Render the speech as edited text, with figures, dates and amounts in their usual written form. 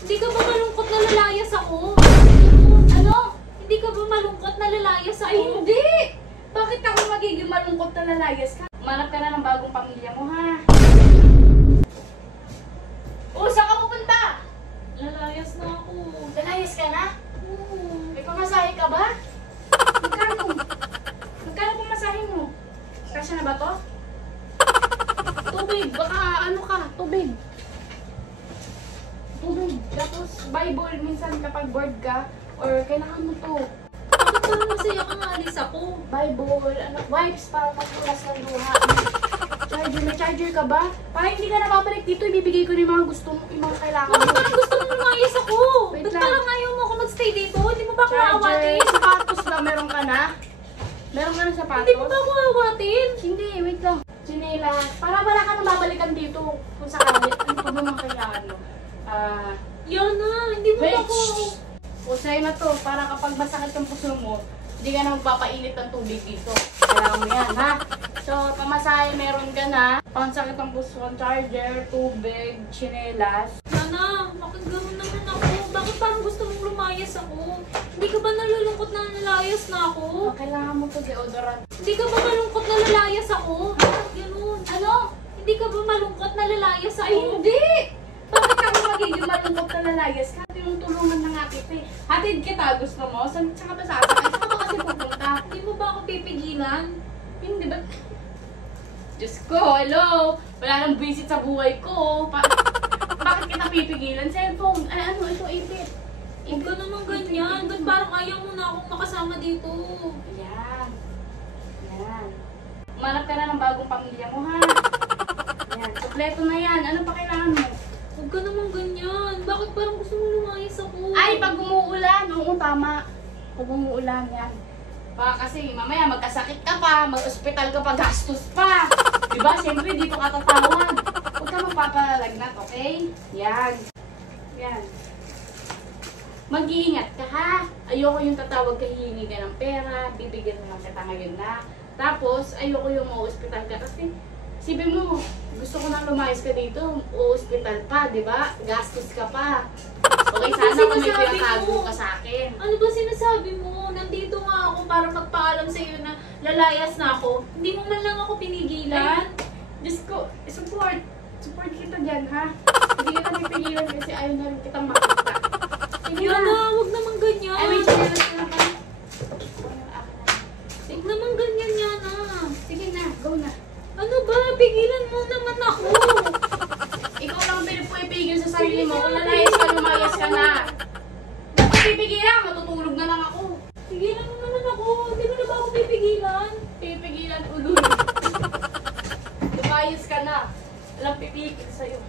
Hindi ka ba malungkot na lalayas ako? Ano? Hindi ka ba malungkot na lalayas ako? Ay, hindi! Bakit ako magiging malungkot na lalayas ka? Manap ka na ng bagong pamilya mo, ha? O, saan ka pupunta? Lalayas na ako. Lalayas ka na? Oo. May pamasahe ka ba? Magkano? Magkano pamasahe mo? Kasya na ba to? Tubig, baka ano ka, tubig. Tubig, tapos Bible, minsan kapag bored ka, or kailangan mo to. Bakit parang masaya kang alis ako? Bible, ano, wipes para magpulas ng luha. Charger, may charger ka ba? Para hindi ka napapalik dito, ibibigay ko yung mga gusto mo, yung mga kailangan Bakit mo. parang gusto mo lumayas ako? Wait Ba't lang. parang ayaw mo ako magstay dito? Hindi mo ba ako Charger, aawatin? sapatos ba? Meron ka na? Meron ka na sapatos? Hindi mo ba ako aawatin? Hindi, wait lang. Chinelas. Para wala ka nang babalikan dito kung sakali. Ano pa ba mga kailangan mo? Yana, hindi mo ba Wait! ako... Usay na to. Para kapag masakit ang puso mo, hindi ka na magpapainit ng tubig dito. Kailangan mo yan, ha? So, pamasahe meron ka na. Pansakit ang puso, charger, tubig, chinelas. Yana, bakit gano'n naman ako? Bakit parang gusto mong lumayas ako? Hindi ka ba nalulungkot na lalayas na ako? Kailangan mo to deodorant. Hindi ka ba malungkot na lalayas ako? Bakit gano'n? Ano? Hindi ka ba malungkot na lalayas ako? Ay, hindi! Bakit ako magiging malungkot na lalayas ka? Tinutulungan na nga kita eh. Hatid kita, gusto mo? Saan ka ba sasakay? Saan ka ba kasi pupunta? Hindi mo ba ako pipigilan? Hindi ba? Diyos ko, hello! Wala nang visit sa buhay ko. Bakit kita pipigilan? Cellphone. Ay, ano? Ito, ipit. Huwag ka naman ganyan. Ba't parang ayaw mo na akong makasama dito? Yan. Yan. Manap ka na ng bagong pamilya mo, ha? Yan. Kompleto na yan. Ano pa kailangan mo? Huwag ka naman ganyan. Bakit parang gusto mo lumayas ako? Ay, pag umuulan. Oo, tama. Pag umuulan, yan. Baka kasi mamaya magkasakit ka pa, mag-ospital ka pa, gastos pa. Diba? Siyempre, dito ka tatawag. Huwag ka magpapalagnat, okay? Yan. Yan. Mag-iingat ka, ha? Ayoko yung tatawag ka, hihingi ka ng pera, bibigyan mo lang kita ngayon na. Tapos, ayoko yung ma-ospital ka kasi, isipin mo, gusto ko na lumayas ka dito, o-hospital pa, di ba? Gastos ka pa. Okay, sana kung may pinatago ka sa akin. Ano ba sinasabi mo? Nandito nga ako para magpaalam sa iyo na lalayas na ako. Hindi mo man lang ako pinigilan. Diyos ko, support. Support kita dyan, ha? Hindi kita pipigilan kasi ayaw na rin kitang makita. Sige Yana, na. huwag naman ganyan. Ay, may chinelas ka na pa. Huwag naman ganyan, Yana. Sige na, go na. Ano ba? Pigilan mo naman ako. Ikaw lang pinipigil sa sarili mo. Kung lalayas ka, lumayas ka na. Bakit pipigilan? Matutulog na lang ako. Pigilan mo naman ako. Hindi mo na ba ako pipigilan? Pipigilan ulo. Lumayas ka na. Walang pipigil sa'yo.